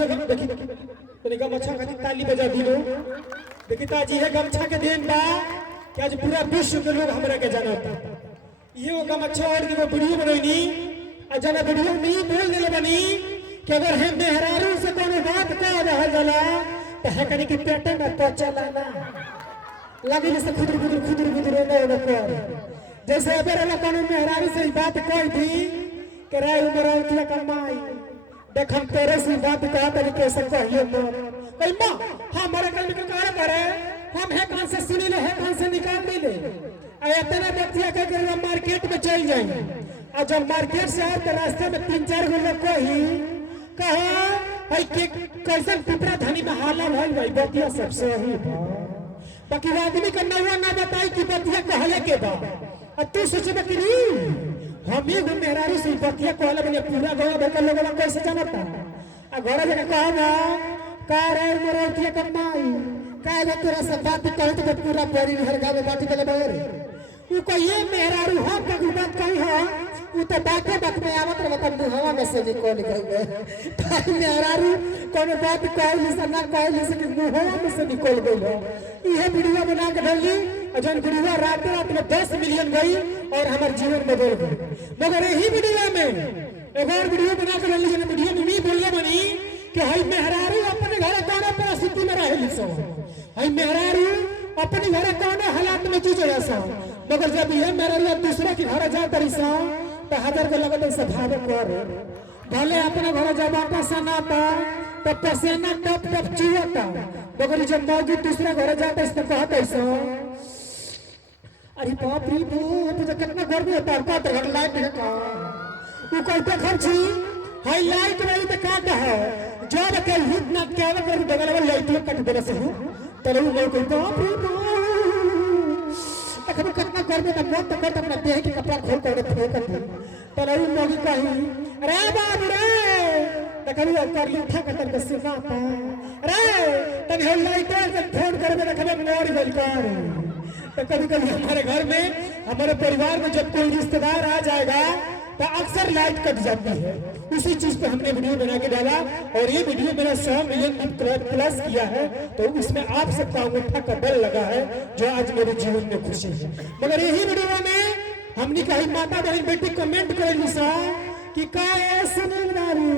है देखी तने गमछा खातिर ताली बजा दिलो देखी ताजी है गमछा के देन बा कि आज पूरा विश्व के लोग हमरा के जानता ये वो गमछा और के वीडियो बनैनी आ जना वीडियो में बोल देले बनी कि अगर हम मेहरारू से कोनो बात कह रहल जाला तो है कनी के पेटे में तो चलाना लगी से खुदर न कर जैसे अगर वाला कोनो मेहरारू से बात कह दी कि रे उमर उठला कमाई देख हम तेरे से बात कहा तरीके से कहिए मत कल मां हमारे कल में क्या करे हम है कान से सुनी ले है कान से निकाल दी ले आ इतना व्यक्ति के कर मार्केट में चल जाए आ जब मार्केट से आए तो रास्ते में 3-4 गो लोग कही कहा भाई के कैसन पिपरा धनी में हाला भइल भाई बतिया सब सही बाकी आदमी का नौवा ना बताई कि बतिया कहले के बा आ तू सोचबे कि हम ही मेहरारू से बतिया कहले बने पूरा गांव भर के लोग कैसे जानता आ घर जाके कहबा का रे मोरतिया कमाई का जे तोरा से बात कहत तो पूरा परिवार गांव में बात देले बारे उ कहिए मेहरारू हम का बात कही हो उ तो बात में आवत रह तब हवा में से निकल गई ताई मेहरारू कोनो बात कहली से ना कहली से कि हवा में से निकल गई ये वीडियो बना के डाली जन वीडियो रात में 10 मिलियन गई और हमारे जीवन बदल गई मगर यही वीडियो में एक और वीडियो बना के डाली जन वीडियो में भी बोलले बनी कि हई मेहरारू अपने घर कौन परिस्थिति में रहेली सो हई मेहरारू अपने घर कौन हालात में जूझ रहा सो मगर जब ये मेहरारू दूसरे के घर जा तरी सो तो हजार के लगत से भावे कर भले अपने घर जबाता सनाता तो पसीना टप टप चुहता मगर जब मौजूद दूसरे घर जाता इसने कहता ऐसा अरे बाप रे बाप तो कितना गर्मी होता है का तो लाइट है का वो कहते खर्ची हाई लाइट वाली तो काट है जब के हिट ना केवे कर बगल वाला लाइट कट देला से तो वो लोग कहते बाप रे बाप अखब कितना गर्मी में मौत तो करता अपना देह के कपड़ा खोल कर फेंक दे तो वो लोग कही अरे बाप रे देखलू कर लिखा कतर के सिखाता रे तनी हो लाइट के फोन कर दे देखबे मोर गल कर तो कभी कभी हमारे घर में हमारे परिवार में जब कोई रिश्तेदार आ जाएगा तो अक्सर लाइट कट जाती है उसी चीज पे हमने वीडियो बना के डाला और ये वीडियो मेरा 100 मिलियन प्लस किया है तो इसमें आप सबका अंगूठा का बल लगा है जो आज मेरे जीवन में खुशी है मगर यही वीडियो में हमने कही माता बहन बेटी कमेंट करेगी सा कि का सुनील बाबू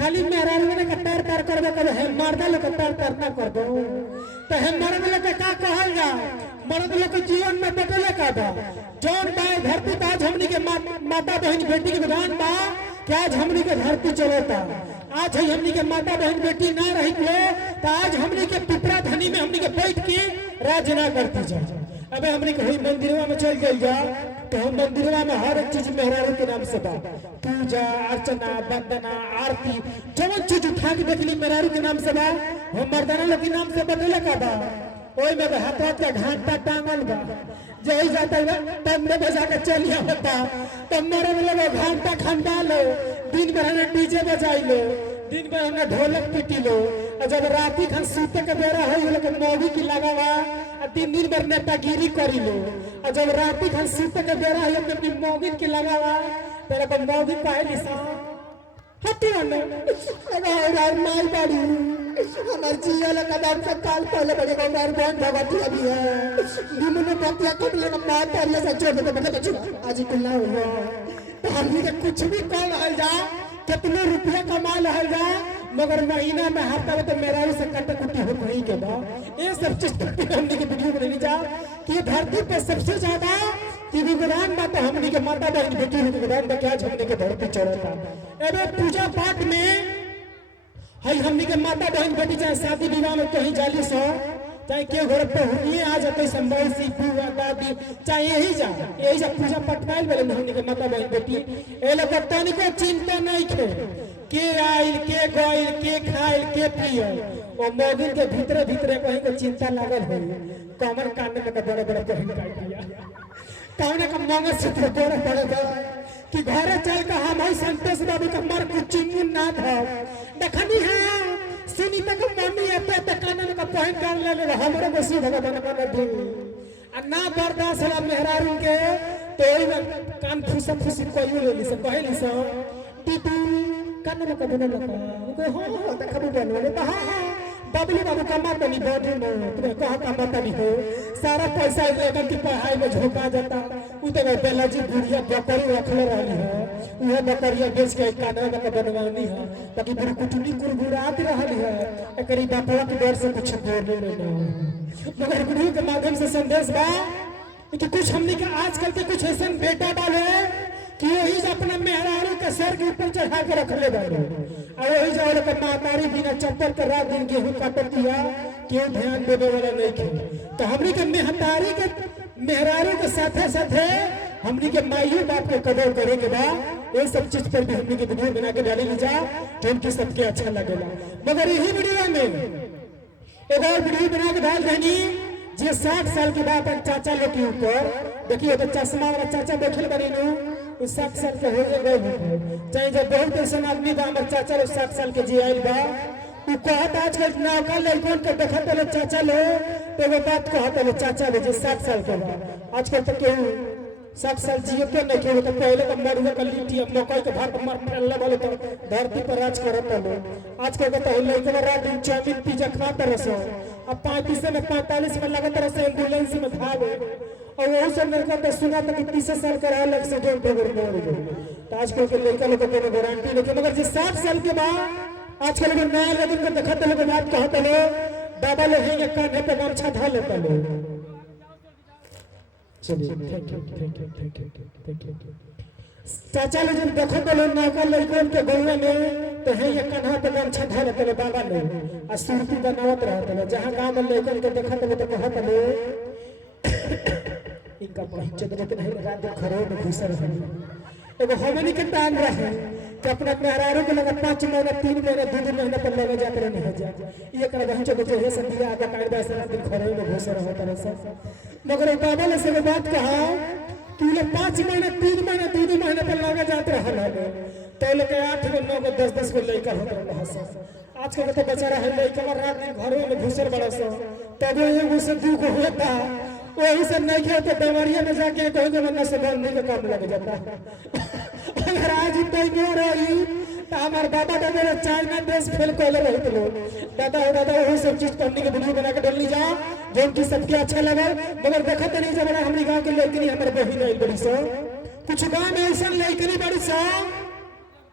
खाली मेहरारू ने कटार तार करबे कब है मर्दा लोग कटार तार ना कर दो तो हम मर्द लोग का कहल जा मर्द लोग के जीवन में बदले का बा जौन बा धरती पे आज हमनी के माता बहन बेटी के विधान बा कि आज हमनी के धरती चलता आज हमनी के माता बहन बेटी ना रही तो आज हमनी के पिपरा धनी में हमनी के बैठ के राज ना करती जाए अबे हमनी के हुई मंदिरवा में चल गई जा तो हम मंदिरवा में हर एक चीज मेहरारू के नाम से बा पूजा अर्चना वंदना आरती जवन चीज उठा के देख ली मेहरारू के नाम से बा हम मर्दाना लोग के नाम से बदले का बा ओई में हाथ का घंटा टांगल बा जही जाता है तब में बजा के चलिया होता तब मरद लोग घंटा खंडा लो दिन भर डीजे बजाई लो दिन भर हमने ढोलक पीटी लो और जब राती खन सूते के बेरा हो लोग मौगी की लगावा दिन दिन भर नेतागिरी करी लो और जब राती खन सूते के बेरा हो अपनी मौगी की लगावा तेरा को मौगी कहली सा हटिया न अगर माई बाड़ी हमार जिया लगा नाम से काल पहले बड़े हमार बहन भगवती अभी है निमने पतिया कट लेगा मार तारिया से छोड़ दे मतलब बच्चों आज कुल्ला हो तो हमनी के कुछ भी कॉल हल जा कितने रुपया कमा लहल जा मगर महीना में हफ्ता में तो मेरा से कट कुटी हो गई के बा ये सब चीज हमनी के वीडियो बनानी जा कि धरती पे सबसे ज्यादा टीवी विधान बा तो हमनी के माता बहन बेटी के विधान बा क्या हमनी के धरती चढ़ता एबे पूजा पाठ में हई हमनी के माता बहन बेटी चाहे शादी विवाह में कहीं जाली सो चाहे के घर पे हुई आ जाते संभव सी बुआ दादी चाहे यही जा पूजा पाठ पाइल बेले हमनी के माता बहन बेटी ए लोग तनिको चिंता नहीं के आइल के गइल के खाइल के पियल ओ मोबिल के भीतर भीतर कहीं के चिंता लागल है कमर कान में बड़े बड़े बहन काट दिया कौन का मंगल सूत्र बड़े बड़े कि घरे चल के हम हई संतोष बाबू के मर कुछ ना था देखनी है सुनीता के मम्मी एते एते कान में पहन कर ले हमरे बसी भगवान का दिन आ ना बर्दाश्त होला मेहरारू के तो कान फुसा फुसी कोई ले ली से कहली से दीदी कान में कदम लगा वो हां त खबू बनवाले त हां बबली बाबू कमा तनी बॉडी में तुम्हें कहा कमा तनी हो सारा पैसा लेकर की पढ़ाई में झोंका जाता उ तो बेलाजी बुढ़िया बकरी रखले रहली है वह बकरिया बेच के कान में बनवानी है ताकि बुरकुटनी कुरकुरात रहली है एकरी बापवा के डर से कुछ बोले ना मगर गुरु के माध्यम से संदेश बा कि कुछ हमने के आजकल के कुछ ऐसा बेटा डाले कि वही अपना मेहरारू के सर के ऊपर चढ़ा के रख ले बारे और वही जो के मातारी बिना चप्पल के रात दिन गेहूं काटत दिया क्यों ध्यान देने वाला नहीं थे तो हमनी के मेहतारी के मेहरारू के साथे साथे हमनी के माइयो बाप के कदर करे के बा ये सब चीज पर भी हमनी के वीडियो बना के डाली ली जा तो उनकी सबके अच्छा लगेगा मगर यही वीडियो में एक और वीडियो बना के डाल देनी जे 60 साल के बाद चाचा लोग के ऊपर देखिए तो चश्मा वाला चाचा बैठल बनी नु 60 साल के हो गए चाहे जब बहुत ऐसा आदमी बा हमर चाचा लोग 60 साल के जी आइल बा उ कहत आजकल नौका लड़कों के देखत ले चाचा लो तो वो बात कहत ले चाचा लो जे 60 साल के बा आजकल तो केहू 60 साल जिए के नहीं केहू तो पहले तो मरुआ का लिट्टी मकई के भात मार फैलले वाले तो धरती पर राज करत लो आजकल तो लड़के रात दिन चाउमीन पिज्जा खाता रसो अब 35 में 45 में लगत रहे एम्बुलेंस में भागे और वही सब लड़का तो सुना था कि 30 साल का रहा एक्सीडेंट हो गया तो आजकल के लड़का लोग को गारंटी नहीं मगर जो 60 साल के बाद आजकल लोग नया लगन को देखते लोग बात कहते लो बाबा लोग हैं कान्हे पे गमछा धा लेते लो चलिए थैंक यू चाचा लोग जब देखते लोग नौका लड़कों के गौवे में तो है ये कान्हा पे गमछा धा लेते लो बाबा लोग आ सुरती बनावत रहते लो जहाँ गाँव में लड़कों के देखते लो तो कहते लो इनका पहुंचे तो लेकिन रात दिन घरों में घुसा रहे एगो हमनी के टाइम रहे कि अपना मेहरारू के लगा 5 महीना 3 महीना 2 महीना पर लगे जाते रहे नहीं जा ये कर बहन जो है संदिया आधा काट बस रात दिन घरों में घुसा रहे तरह से मगर बाबा ने से बात कहा कि ये 5 महीना 3 महीना 2 महीना पर लगे जाते रहे तो लोग 8 को 9 को 10 को लड़का होता रहा आजकल तो बेचारा है लड़का रात दिन घरों में घुसर बड़ा सा तब ये से दुख होता वही सब नहीं खेल तो बेमारिया में जाके कहोगे वरना से बनने का काम लग जाता अगर आज इतना रही तो हमारे बाबा दादा मेरा चाइना ड्रेस फेल कर रहे थे लोग दादा वही सब चीज करने के वीडियो बना के डालनी जा जो उनकी सबके अच्छा लगे मगर देखा तो नहीं जब हमारे गाँव के लड़की हमारे बहन आई बड़ी सा कुछ गाँव में ऐसा लड़की बड़ी सा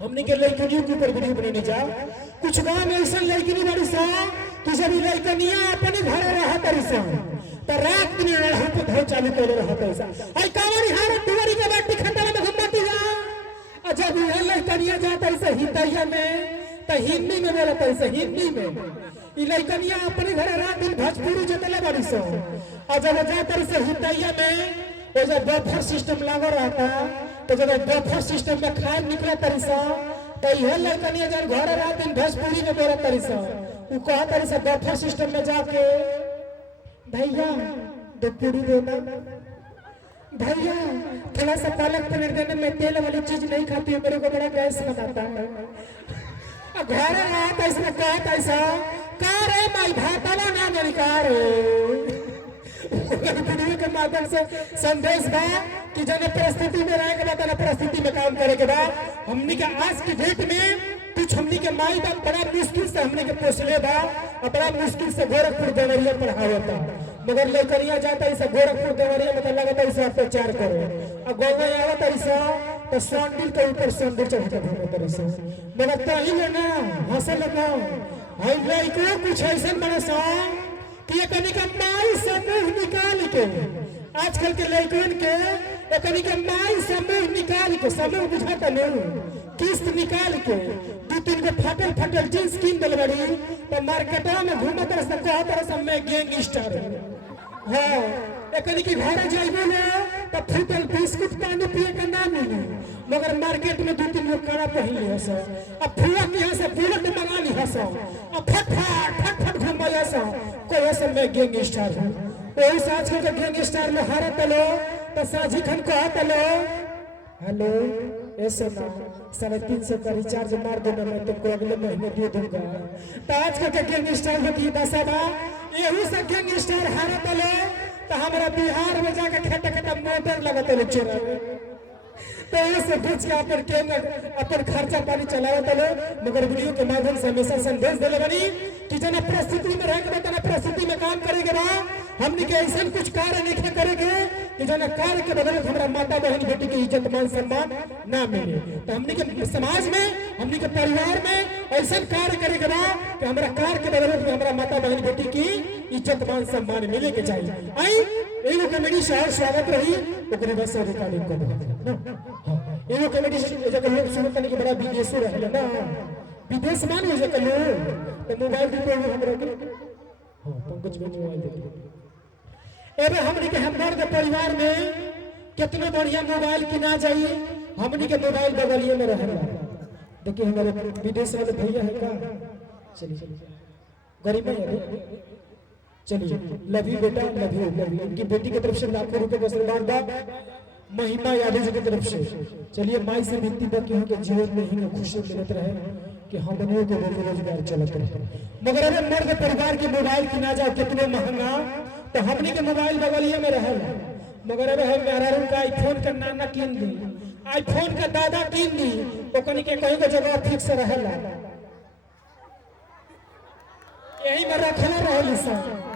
हमने के लड़कियों के ऊपर वीडियो बनाने जा कुछ गाँव में ऐसा लड़की बड़ी सा कि जब लड़कनिया अपने घर रहा तरी सा तो रात दिन लड़ाई पे धो चालू कर रहा था आई कावरी हार दुवारी के बाटी खंडा में घुमाती जा जब ये लड़कनिया जाता ऐसे हितैया में तो हिंदी में बोलता ऐसे हिंदी में ई लड़कनिया अपने घर रात दिन भोजपुरी जतले बड़ी सो और जब जाता ऐसे हितैया में वो जब बफर सिस्टम लागो रहता तो जब बफर सिस्टम में खाए निकला तरीसा तो यह लड़कनिया जब घर रात दिन भोजपुरी में बोलत तरीसा वो कहा तरीसा बफर सिस्टम में जाके भैया 2 पूरी देना भैया थोड़ा सा पालक पनीर देना मैं तेल वाली चीज नहीं खाती हूँ मेरे को बड़ा गैस बनाता है घर आता इसमें कहता ऐसा कार है माई भाताला ना मेरी कार वीडियो के माध्यम से संदेश बा कि जब परिस्थिति में रहे के बाद परिस्थिति में काम करे के बाद हमनी के आज की डेट में कुछ हमनी के माई बाप बड़ा मुश्किल से हमनी के पोसले बा और बड़ा मुश्किल से गोरखपुर देवरिया पढ़ावता मगर लड़कनिया जाता ऐसा गोरखपुर देवरिया में लगता ऐसा अत्याचार करे और गोवा आवत ऐसा तो सैंडल के ऊपर सैंडल चढ़ के घूमत ऐसा मगर तही में ना हंसे लगा हाय लड़को कुछ ऐसा बड़ा सा कि ये कनी का माई समूह निकाल के आजकल के लड़कन के कनी के माई समूह निकाल के समूह बुझाता नहीं किस्त निकाल के 2-3 को फटल जींस कीन दिल बड़ी तो मार्केटा में घूमत रह सकता तरह से मैं गैंग स्टार हाँ एकनी की घर जाइबो ना तो फुटल बिस्कुट पानी पिए का ना मिली मगर मार्केट में 2-3 लोग कड़ा पहन ली हस अब फुआ के यहाँ से बुलेट मंगा ली हस अब फट घूम ऐसा कोई ऐसा मैं गैंग स्टार हूँ वही साँझ के गैंग स्टार में हारा तलो तो साझी खन को तलो हेलो ऐसे ना 350 का रिचार्ज मार देना मैं तुमको अगले महीने दे दूंगा तो आज का गैंग स्टार होती है दशा यही से गैंग स्टार हारा तलो तो हमारा बिहार में जाकर खेता मोटर लगाते चोरा तो ऐसे बेच के अपन के अपन खर्चा पानी चलावत लो। मगर वीडियो के माध्यम से हमेशा संदेश देले बनी कि जना परिस्थिति में रह के तना परिस्थिति में काम करेगे बा। हमनी के ऐसा कुछ कार्य नहीं करेंगे कि जना कार्य के बदले हमारा माता बहन बेटी की इज्जत मान सम्मान ना मिले। तो हमनी के समाज में हमनी के परिवार में ऐसा कार्य करेगे बा कि हमारा कार्य के बदले हमारा माता बहन बेटी की इज्जत मान सम्मान मिले के चाहिए। आई एगो कमेटी शहर स्वागत रही ओकरे बस रिकॉर्डिंग कर ना। हां एगो कमेटी जगह लोग सुनत नहीं कि बड़ा विदेश रहले ना विदेश मान हो जके लोग तो मोबाइल भी तो हमरा के हां पंकज में मोबाइल दे एबे हमनी के हमर के परिवार में कितना बढ़िया मोबाइल किना जाइए। हमनी के मोबाइल बगलिए में रहला। देखिए हमारे विदेश वाले भैया है का चलिए गरीब है चलिए लव यू बेटा लव यू इनकी बेटी की तरफ से लाखों रुपए का आशीर्वाद बा महिमा यादव जी की तरफ से। चलिए माई से विनती बा कि उनके जीवन में ही खुशी मिलत रहे कि हमनियों को रोजगार चलत रहे। मगर अगर मर्द परिवार के मोबाइल किना जाओ कितने महंगा तो हमनी के मोबाइल बगलिए में रहल। मगर अब हम मेहरारू का आईफोन का नाना कीन दी आईफोन का दादा कीन दी ओकनी के कहीं को जगह फिक्स रहला यही में रखले रहली सब।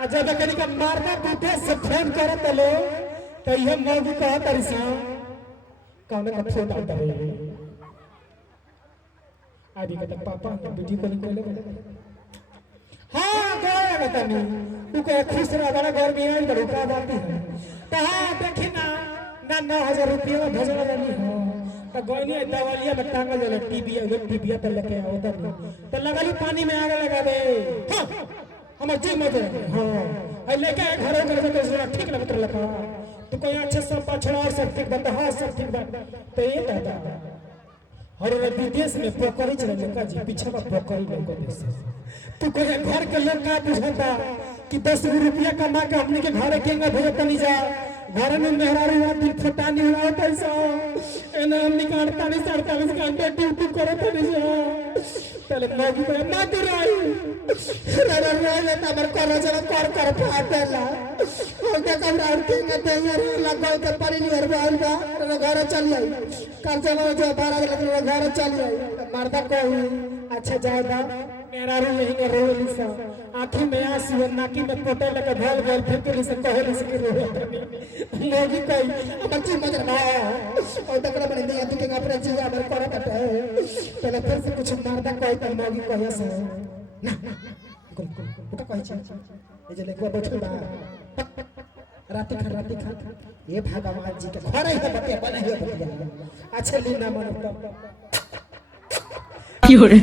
आ जब कनी का मारना विदेश से फोन करत लो तो ये मौगी कहत रिसा कौन का फोन आता रही आदि का पापा बेटी को निकले हां गया बतानी तू के खुश रह बड़ा घर में आई बड़ी का बात है। तो हां देखी ना 9000 रुपया में भेजला वाली हो तो गोइनी दवालिया में टांगल जले टीवी पे लेके आओ तो लगली पानी में आग लगा दे। हां हम जी मजे हां है लेके घरों घर के ठीक लगत लगा तो कोई अच्छे सब पछड़ा सब ठीक बता हां सब ठीक बा तो ये दादा हर विदेश में पोखरी चले का जी पीछे का पोखरी में को देश तू कोई घर के लोग का बुझता कि 10 रुपया कमा के हमनी के घर केंगा भेजत नहीं जा घर में मेहरारू दिन फटानी हुआ पैसा एना हमनी का 48 घंटे ड्यूटी करत नहीं जा पहले मौगी पे मत रही रे हमर कर जरा कर फाटेला हो के कब राउर केंगा देंगे लगो के पड़ी नहीं हरबाल बा घर चल आई कर चलो जो 12 बजे घर चल आई मर्दा को अच्छा जाएगा मेहरारू यही रोली सा आंखी में आंसू नाकी में पोटे लगे भल गल फिर के से कहले से रो मौगी कई हमर जी मगर ना और तकरा बने दिया तू के अपने जी हमर करत है पहले फिर से कुछ मर्दा कोई त मौगी कहया से ना कुल कहि छ ए जे लेकवा बैठल बा राती खा ये भगवान जी के घर है बतिया बने है बतिया अच्छा लीना मन तो की हो रे